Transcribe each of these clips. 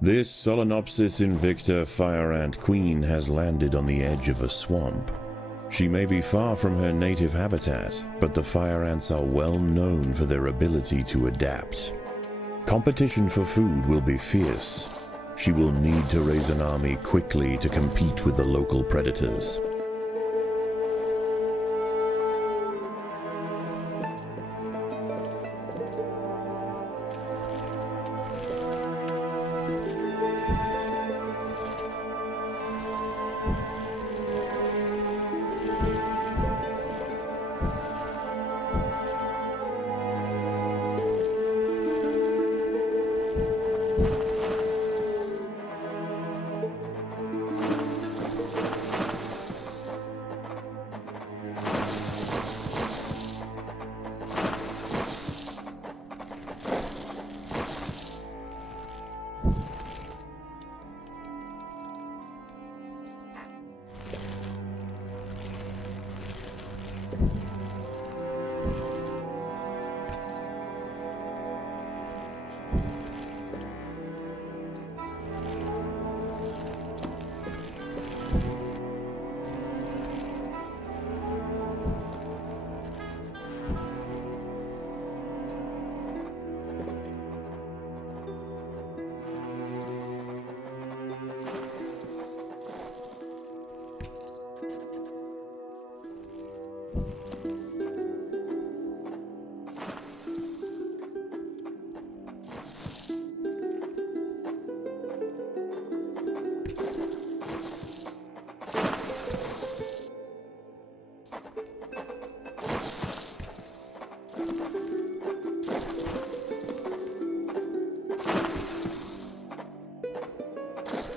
This Solenopsis invicta fire ant queen has landed on the edge of a swamp. She may be far from her native habitat, but the fire ants are well known for their ability to adapt. Competition for food will be fierce. She will need to raise an army quickly to compete with the local predators.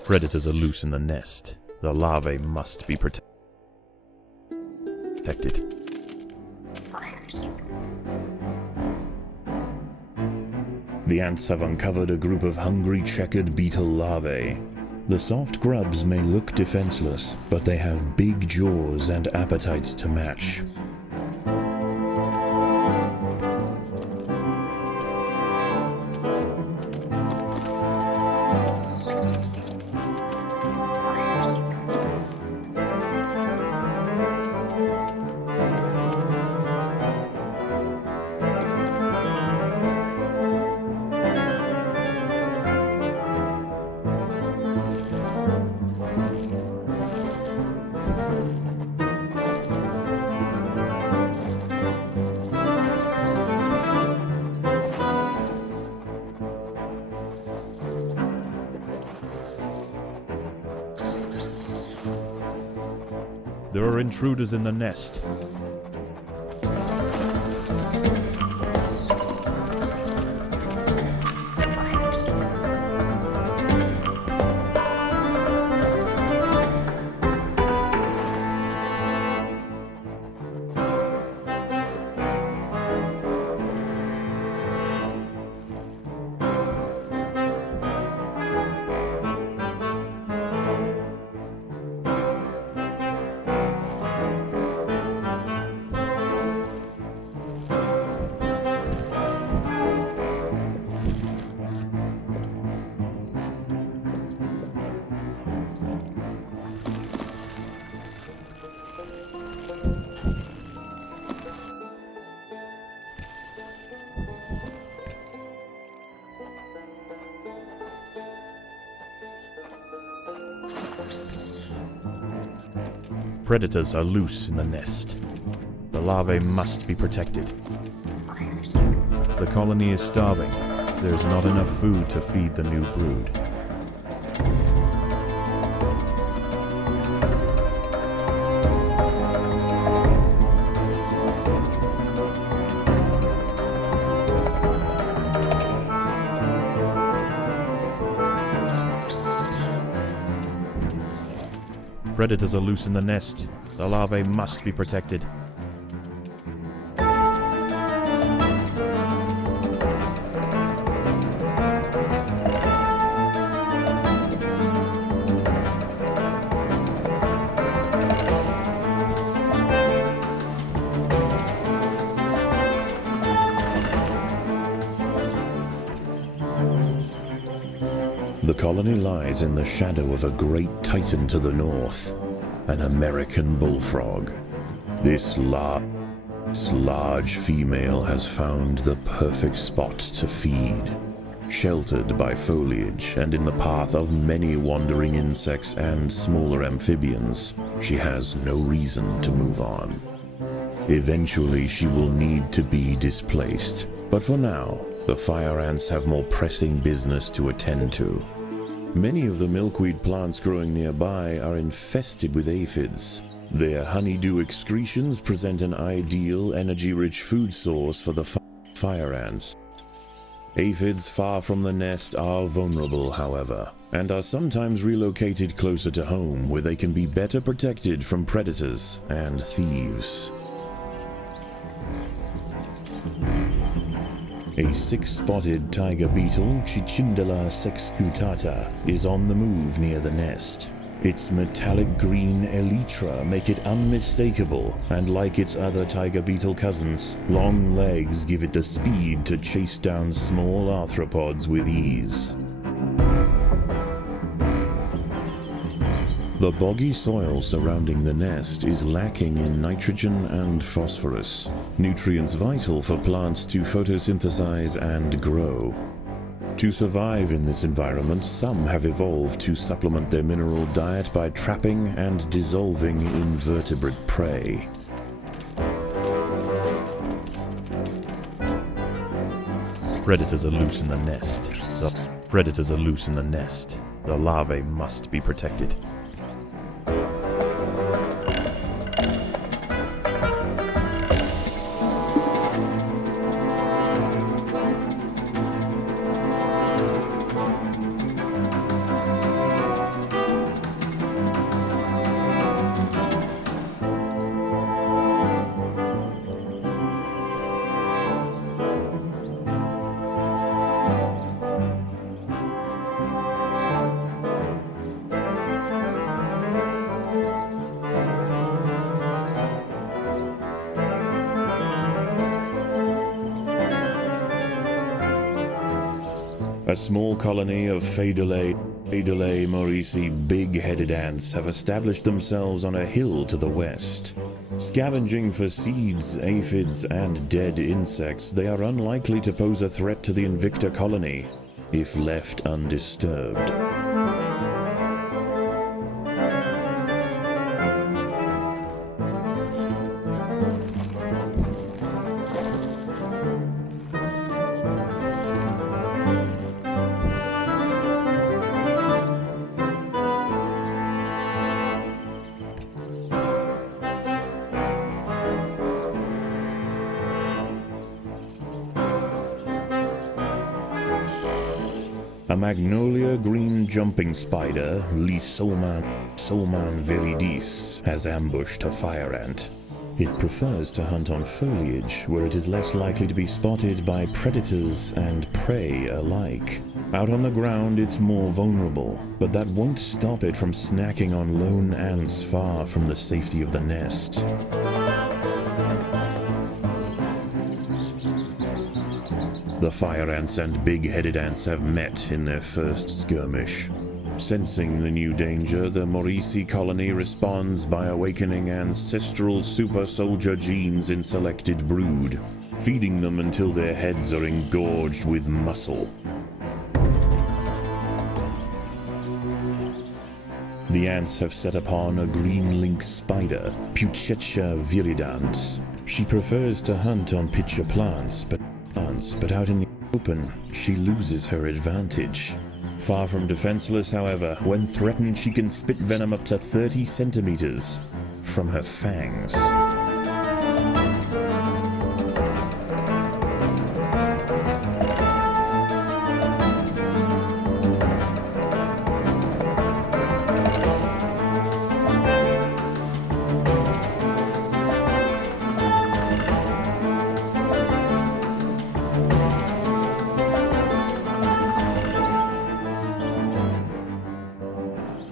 Predators are loose in the nest. The larvae must be protected. The ants have uncovered a group of hungry checkered beetle larvae. The soft grubs may look defenseless, but they have big jaws and appetites to match. There are intruders in the nest. Predators are loose in the nest. The larvae must be protected. The colony is starving. There's not enough food to feed the new brood. Predators are loose in the nest. The larvae must be protected. The colony lies in the shadow of a great titan to the north, an American bullfrog. This large female has found the perfect spot to feed. Sheltered by foliage and in the path of many wandering insects and smaller amphibians, she has no reason to move on. Eventually she will need to be displaced, but for now, the fire ants have more pressing business to attend to. Many of the milkweed plants growing nearby are infested with aphids. Their honeydew excretions present an ideal, energy-rich food source for the fire ants. Aphids far from the nest are vulnerable, however, and are sometimes relocated closer to home where they can be better protected from predators and thieves. A six-spotted tiger beetle, Cicindela sexcutata, is on the move near the nest. Its metallic green elytra make it unmistakable, and like its other tiger beetle cousins, long legs give it the speed to chase down small arthropods with ease. The boggy soil surrounding the nest is lacking in nitrogen and phosphorus, nutrients vital for plants to photosynthesize and grow. To survive in this environment, some have evolved to supplement their mineral diet by trapping and dissolving invertebrate prey. Predators are loose in the nest. The larvae must be protected. A small colony of Phaedulae maurici big-headed ants have established themselves on a hill to the west. Scavenging for seeds, aphids, and dead insects, they are unlikely to pose a threat to the Invicta colony if left undisturbed. A magnolia green jumping spider, Lysoman viridis, has ambushed a fire ant. It prefers to hunt on foliage, where it is less likely to be spotted by predators and prey alike. Out on the ground, it's more vulnerable, but that won't stop it from snacking on lone ants far from the safety of the nest. The fire ants and big-headed ants have met in their first skirmish. Sensing the new danger, the Maurici colony responds by awakening ancestral super soldier genes in selected brood, feeding them until their heads are engorged with muscle. The ants have set upon a green lynx spider, Puccetia viridans. She prefers to hunt on pitcher plants, but out in the open, she loses her advantage. Far from defenseless, however, when threatened she can spit venom up to 30 centimeters from her fangs.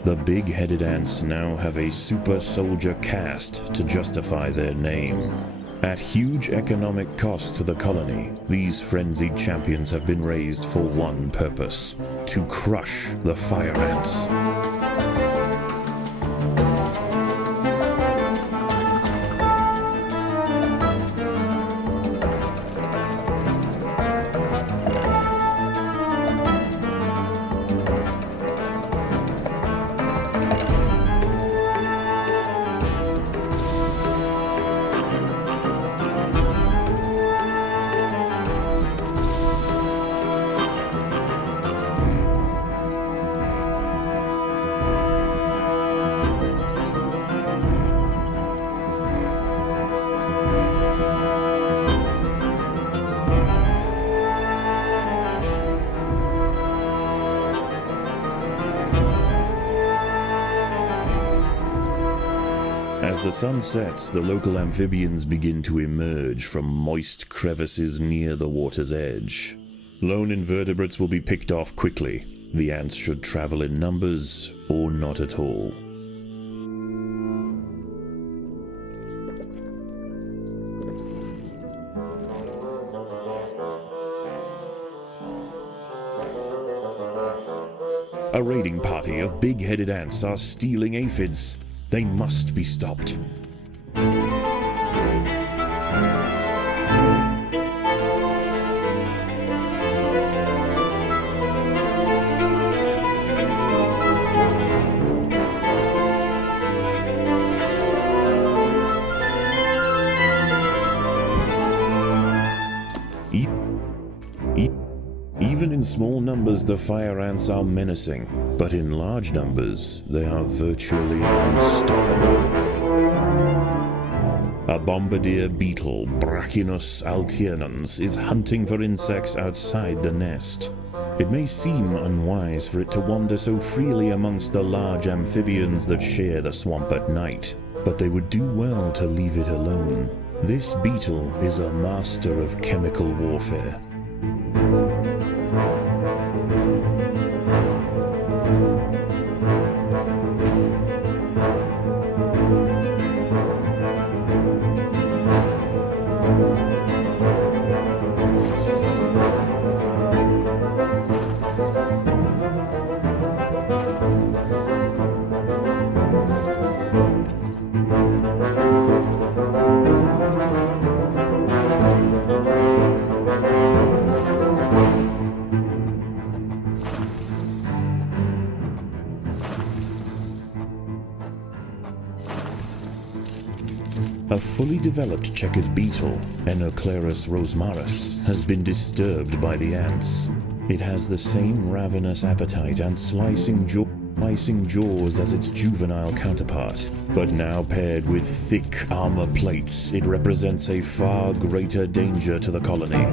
The big-headed ants now have a super soldier caste to justify their name. At huge economic cost to the colony, these frenzied champions have been raised for one purpose: to crush the fire ants. As the sun sets, the local amphibians begin to emerge from moist crevices near the water's edge. Lone invertebrates will be picked off quickly. The ants should travel in numbers or not at all. A raiding party of big-headed ants are stealing aphids. They must be stopped. Even in small numbers, the fire ants are menacing, but in large numbers, they are virtually unstoppable. A bombardier beetle, Brachinus alternans, is hunting for insects outside the nest. It may seem unwise for it to wander so freely amongst the large amphibians that share the swamp at night, but they would do well to leave it alone. This beetle is a master of chemical warfare. A fully developed checkered beetle, Enoclerus rosmarus, has been disturbed by the ants. It has the same ravenous appetite and slicing jaws as its juvenile counterpart, but now paired with thick armor plates, it represents a far greater danger to the colony.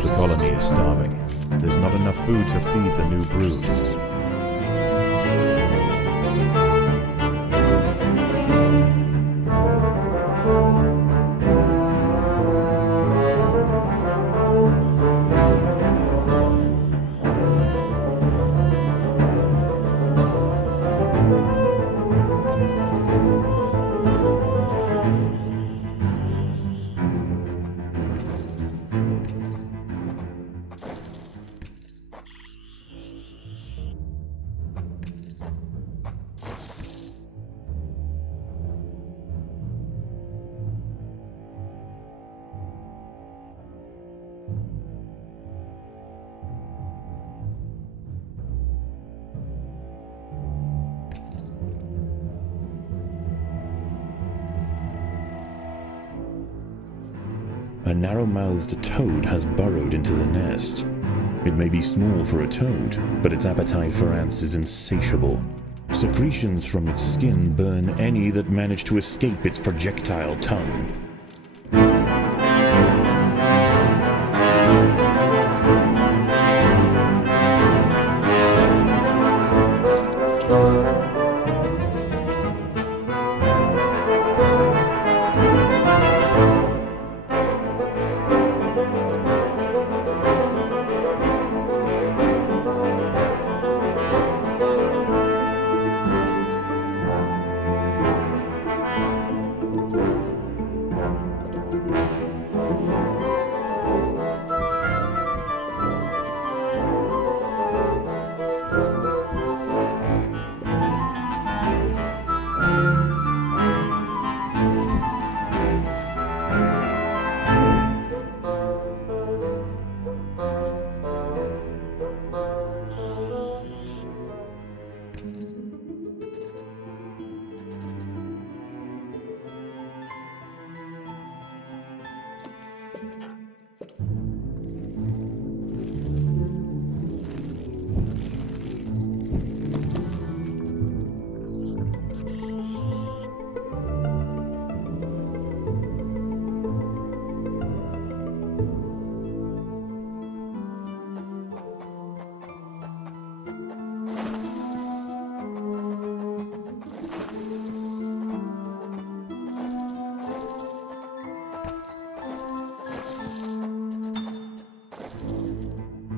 The colony is starving. There's not enough food to feed the new brood. A narrow-mouthed toad has burrowed into the nest. It may be small for a toad, but its appetite for ants is insatiable. Secretions from its skin burn any that manage to escape its projectile tongue.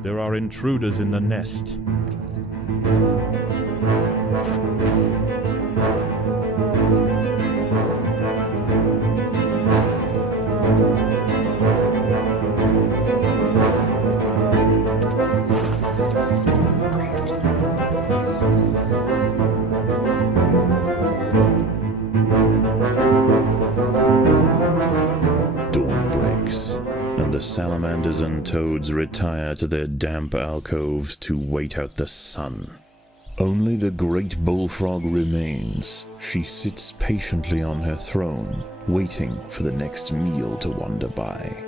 There are intruders in the nest. Dawn breaks, and the salamanders and toads retire to their damp alcoves to wait out the sun. Only the great bullfrog remains. She sits patiently on her throne, waiting for the next meal to wander by.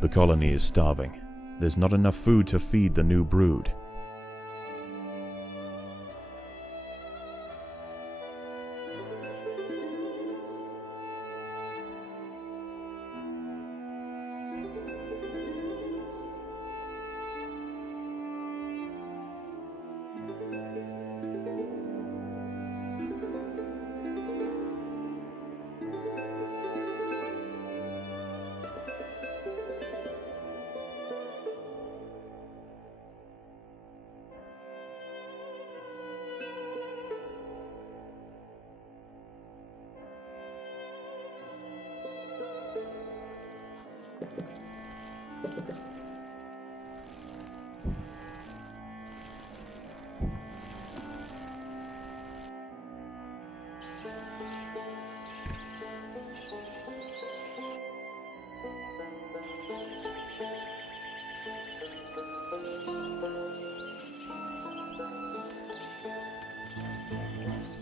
The colony is starving. There's not enough food to feed the new brood.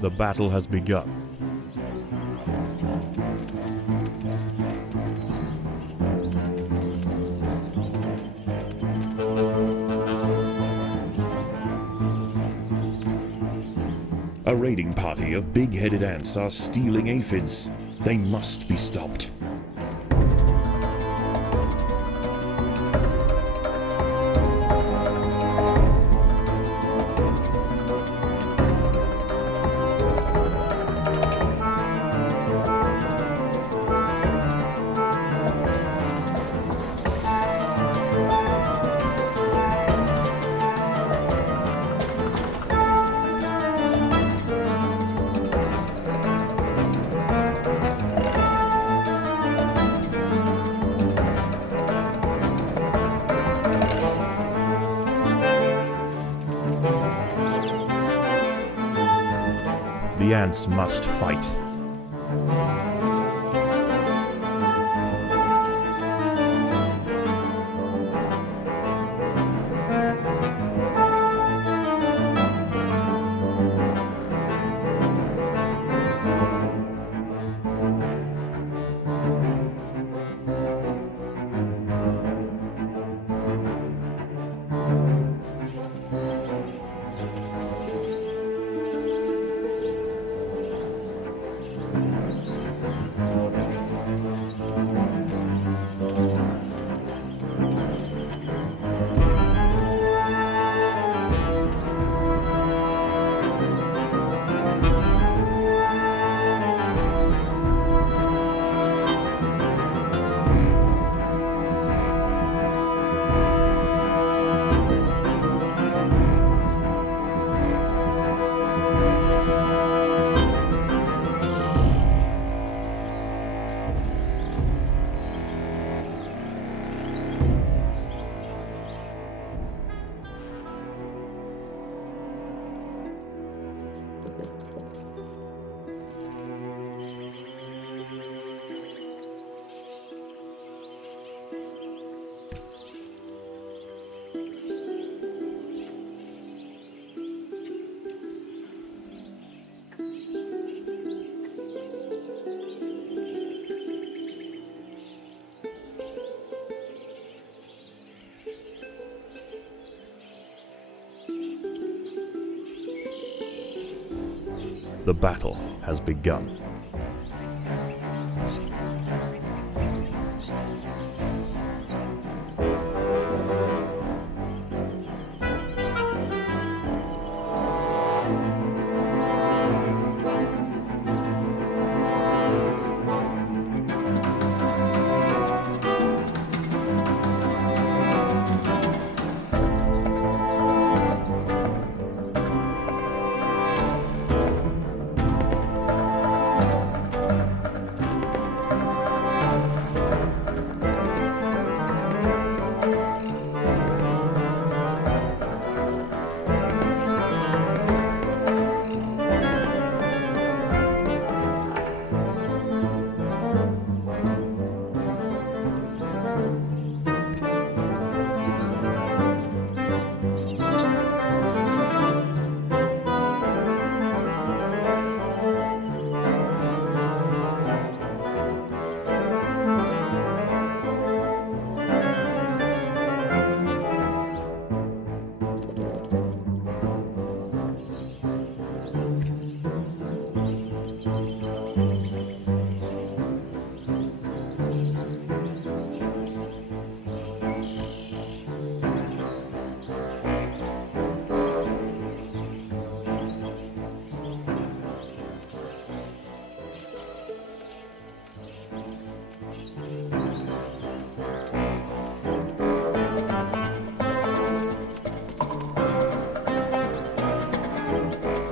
The battle has begun. A raiding party of big-headed ants are stealing aphids. They must be stopped. The ants must fight. The battle has begun.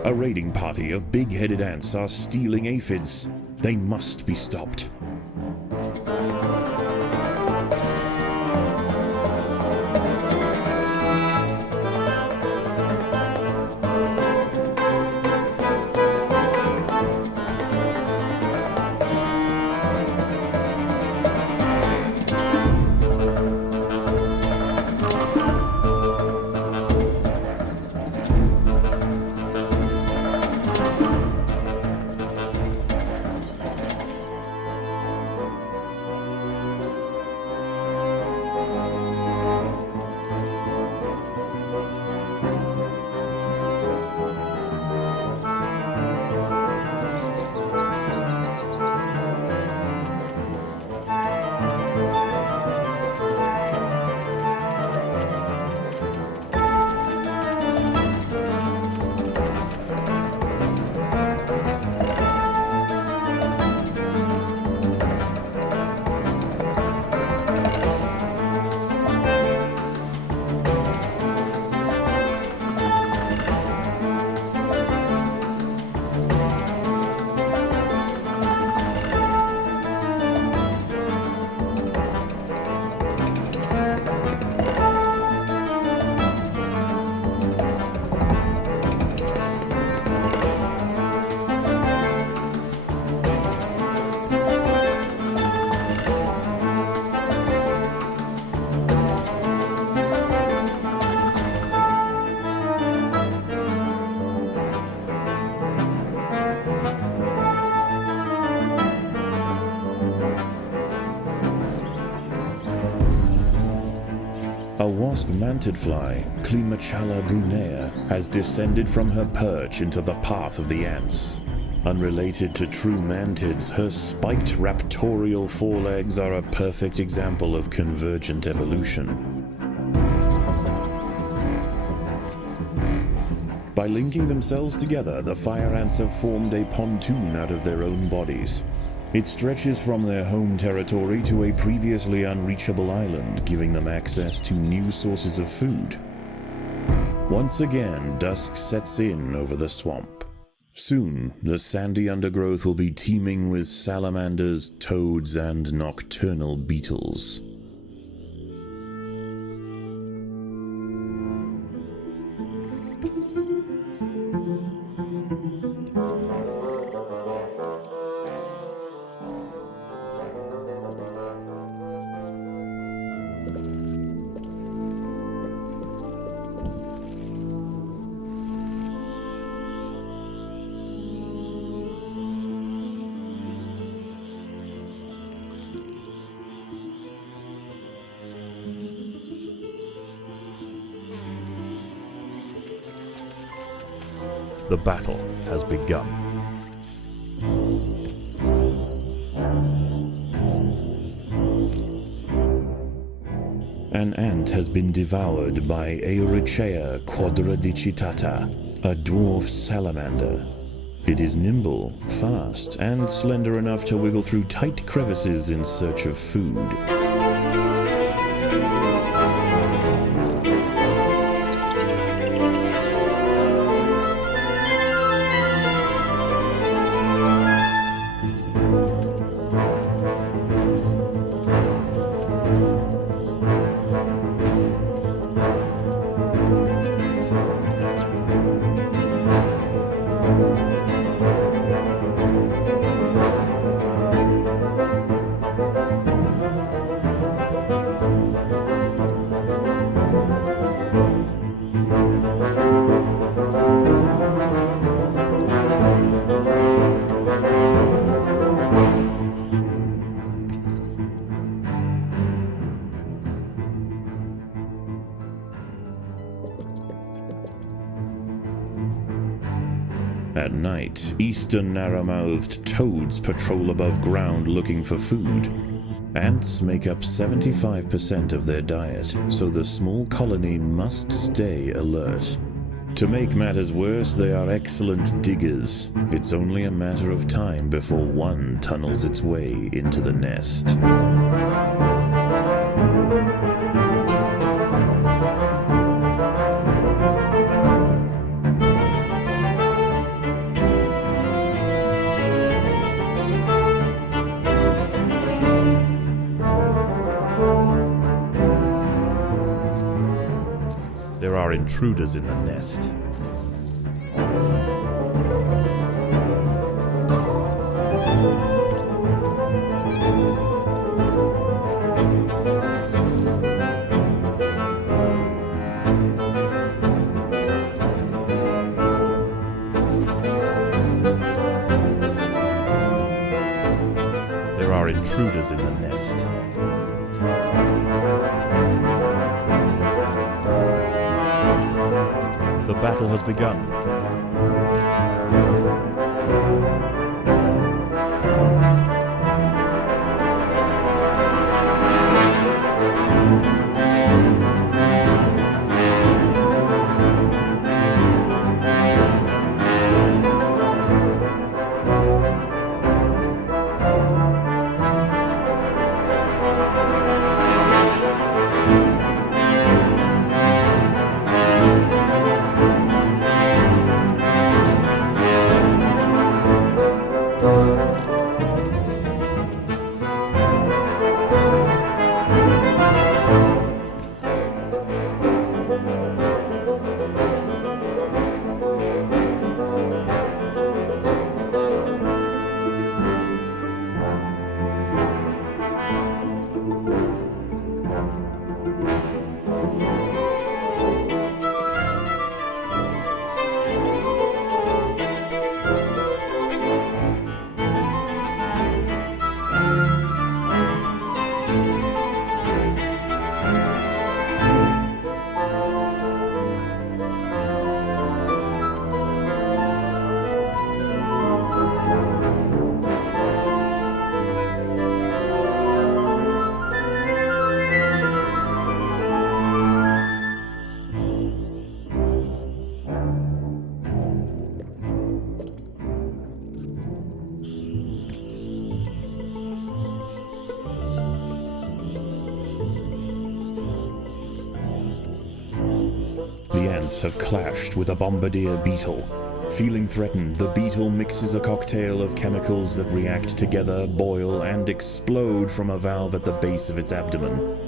A raiding party of big-headed ants are stealing aphids. They must be stopped. wasp mantid fly, Climachala brunea, has descended from her perch into the path of the ants. Unrelated to true mantids, her spiked raptorial forelegs are a perfect example of convergent evolution. By linking themselves together, the fire ants have formed a pontoon out of their own bodies. It stretches from their home territory to a previously unreachable island, giving them access to new sources of food. Once again, dusk sets in over the swamp. Soon, the sandy undergrowth will be teeming with salamanders, toads, and nocturnal beetles. The battle has begun. An ant has been devoured by Eurichea quadradicitata, a dwarf salamander. It is nimble, fast, and slender enough to wiggle through tight crevices in search of food. At night, eastern narrow-mouthed toads patrol above ground looking for food. Ants make up 75% of their diet, so the small colony must stay alert. To make matters worse, they are excellent diggers. It's only a matter of time before one tunnels its way into the nest. There are intruders in the nest. There are intruders in the nest. The battle has begun. ants have clashed with a bombardier beetle. Feeling threatened, the beetle mixes a cocktail of chemicals that react together, boil, and explode from a valve at the base of its abdomen.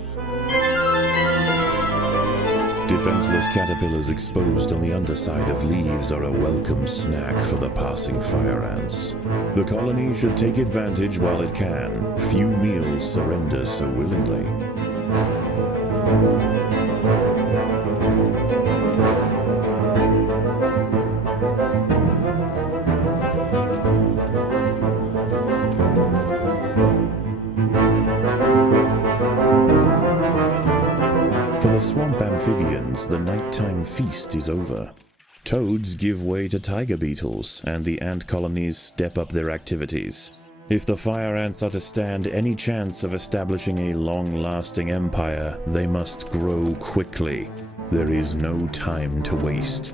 Defenseless caterpillars exposed on the underside of leaves are a welcome snack for the passing fire ants. The colony should take advantage while it can. Few meals surrender so willingly. For the swamp amphibians, the nighttime feast is over. Toads give way to tiger beetles, and the ant colonies step up their activities. If the fire ants are to stand any chance of establishing a long-lasting empire, they must grow quickly. There is no time to waste.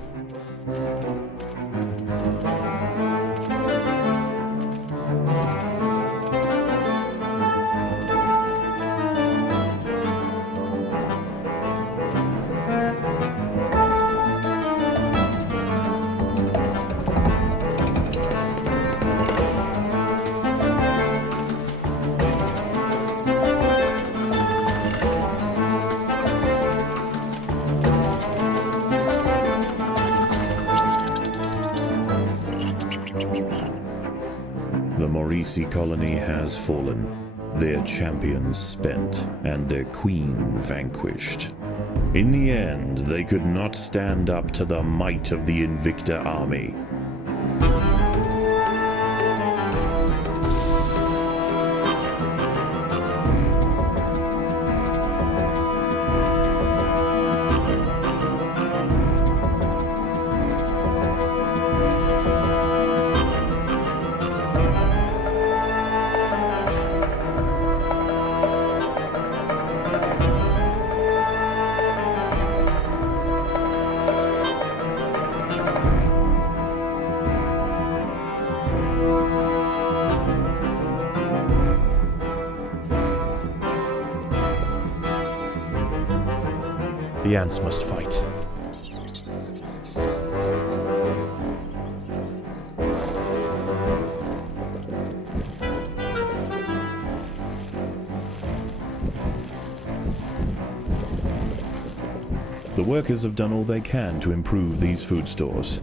The Maurici colony has fallen, their champions spent, and their queen vanquished. In the end, they could not stand up to the might of the Invicta army. The ants must fight. The workers have done all they can to improve these food stores.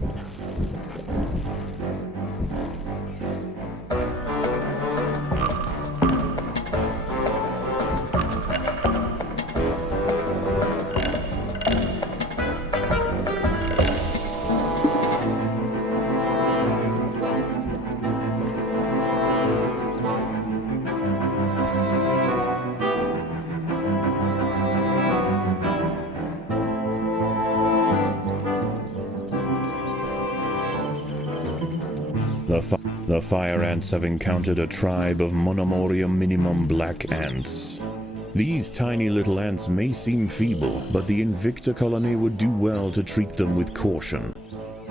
The fire ants have encountered a tribe of Monomoria minimum black ants. These tiny little ants may seem feeble, but the Invicta colony would do well to treat them with caution.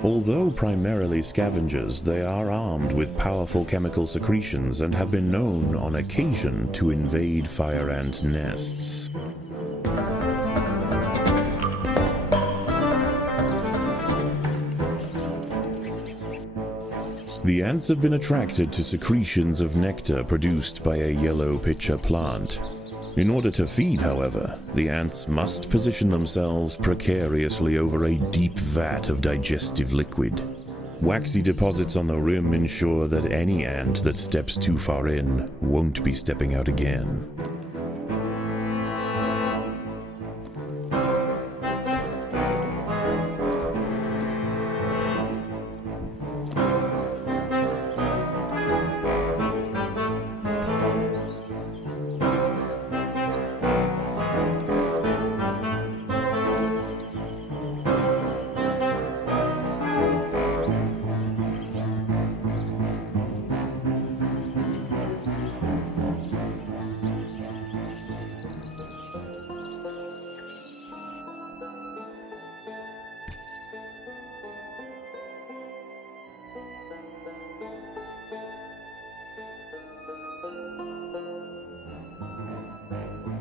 Although primarily scavengers, they are armed with powerful chemical secretions and have been known on occasion to invade fire ant nests. The ants have been attracted to secretions of nectar produced by a yellow pitcher plant. In order to feed, however, the ants must position themselves precariously over a deep vat of digestive liquid. Waxy deposits on the rim ensure that any ant that steps too far in won't be stepping out again.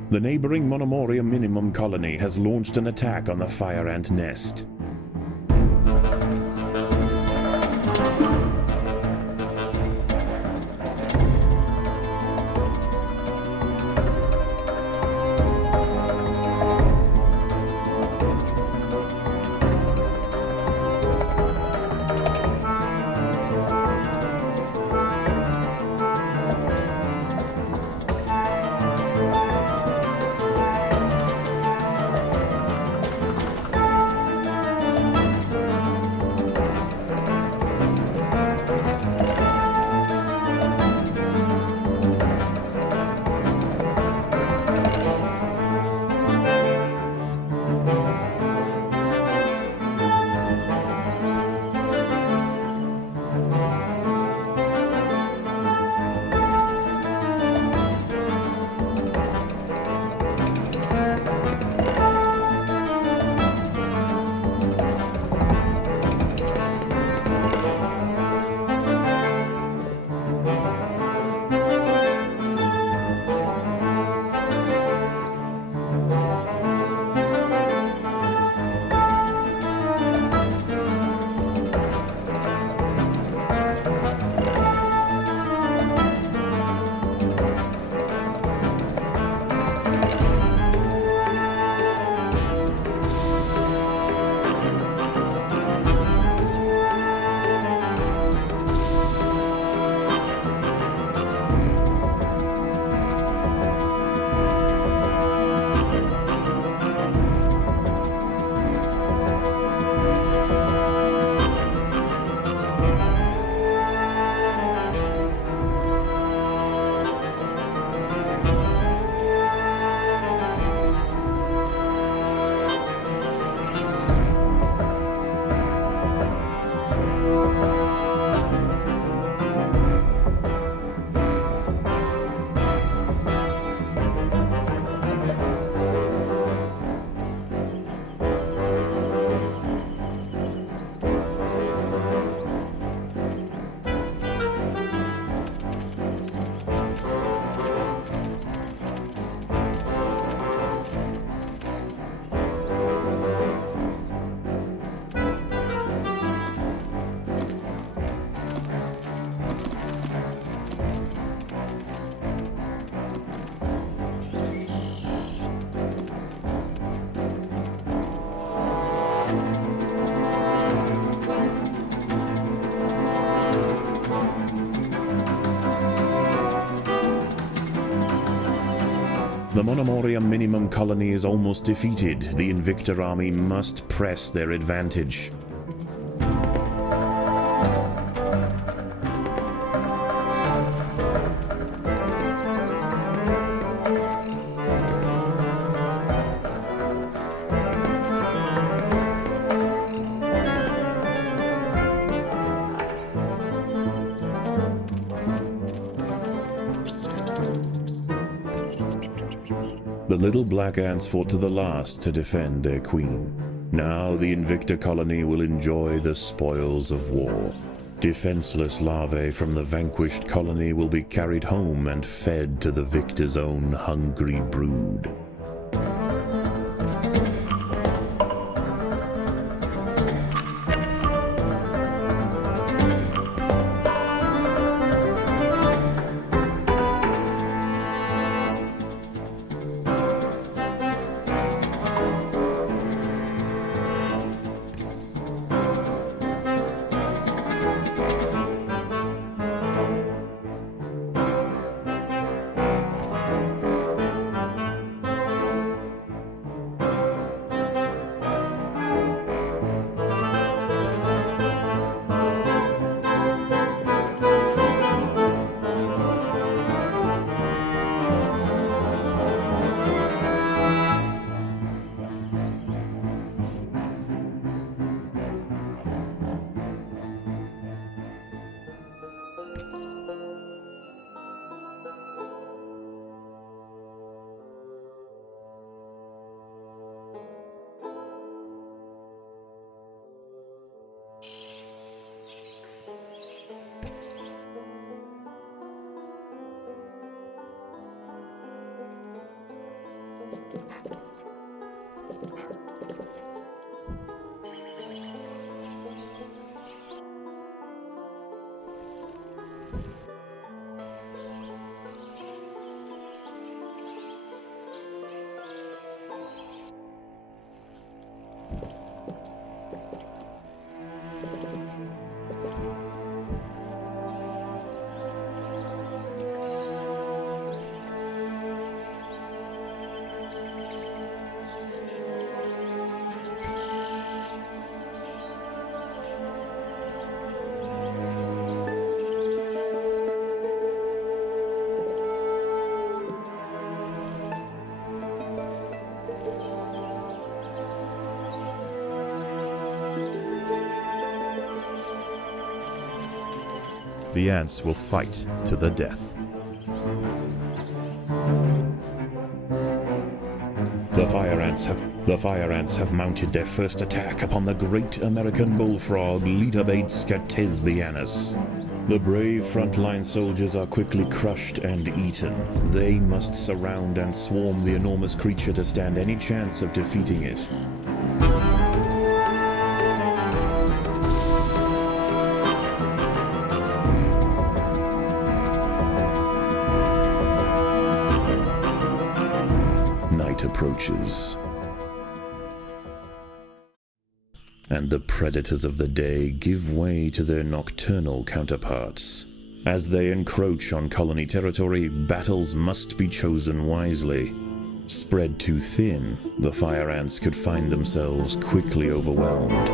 The neighboring Monomoria minimum colony has launched an attack on the fire ant nest. The Monomoria minimum colony is almost defeated. The Invictor army must press their advantage. The little black ants fought to the last to defend their queen. Now the Invictor colony will enjoy the spoils of war. Defenseless larvae from the vanquished colony will be carried home and fed to the victor's own hungry brood. The ants will fight to the death. The fire ants have mounted their first attack upon the great American bullfrog, Litabates scatesbianus. The brave frontline soldiers are quickly crushed and eaten. They must surround and swarm the enormous creature to stand any chance of defeating it. Night approaches, and the predators of the day give way to their nocturnal counterparts. As they encroach on colony territory, battles must be chosen wisely. Spread too thin, the fire ants could find themselves quickly overwhelmed.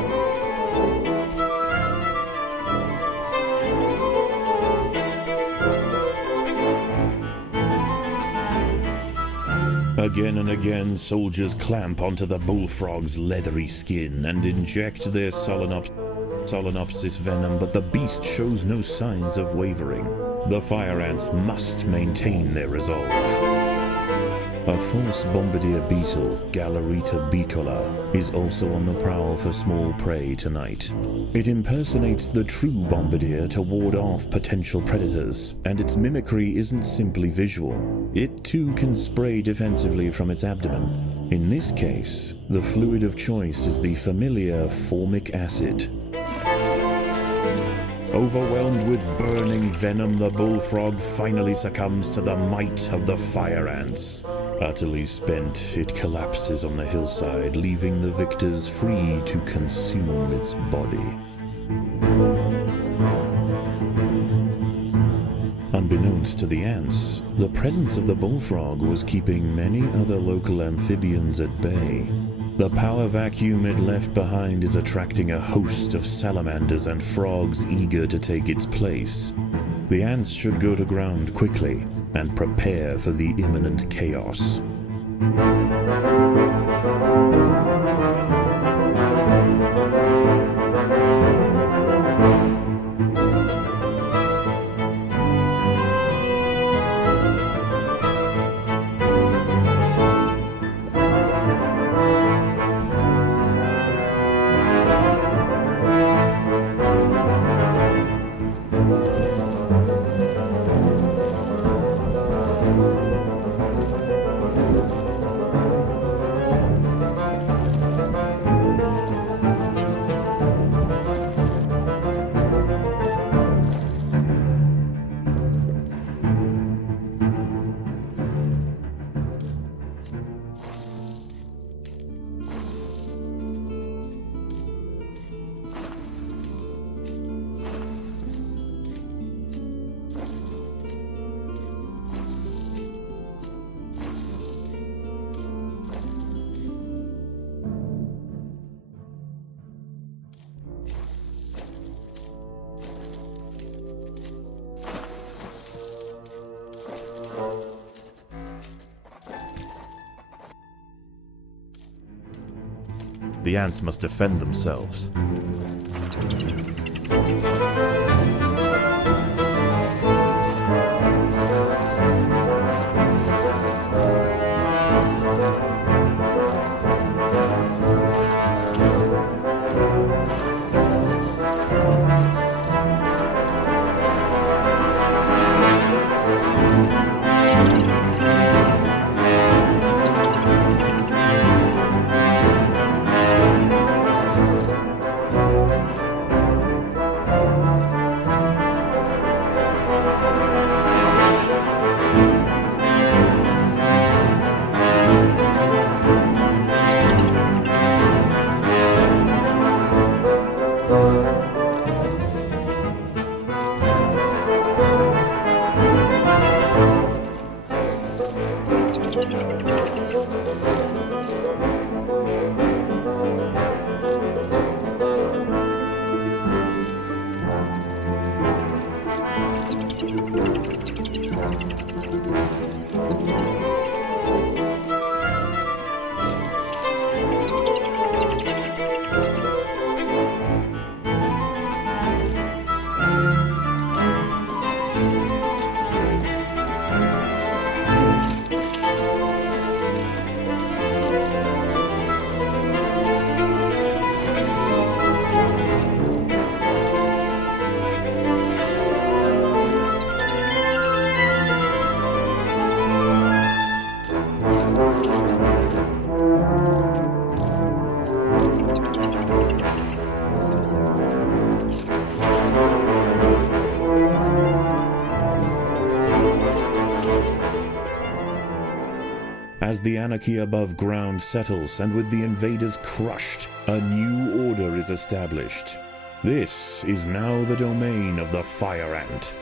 Again and again, soldiers clamp onto the bullfrog's leathery skin and inject their Solenopsis venom, but the beast shows no signs of wavering. The fire ants must maintain their resolve. A false bombardier beetle, Galerita bicolor, is also on the prowl for small prey tonight. It impersonates the true bombardier to ward off potential predators, and its mimicry isn't simply visual. It too can spray defensively from its abdomen. In this case, the fluid of choice is the familiar formic acid. Overwhelmed with burning venom, the bullfrog finally succumbs to the might of the fire ants. Utterly spent, it collapses on the hillside, leaving the victors free to consume its body. Unbeknownst to the ants, the presence of the bullfrog was keeping many other local amphibians at bay. The power vacuum it left behind is attracting a host of salamanders and frogs eager to take its place. The ants should go to ground quickly and prepare for the imminent chaos. The ants must defend themselves. As the anarchy above ground settles and with the invaders crushed, a new order is established. This is now the domain of the Fire Ant.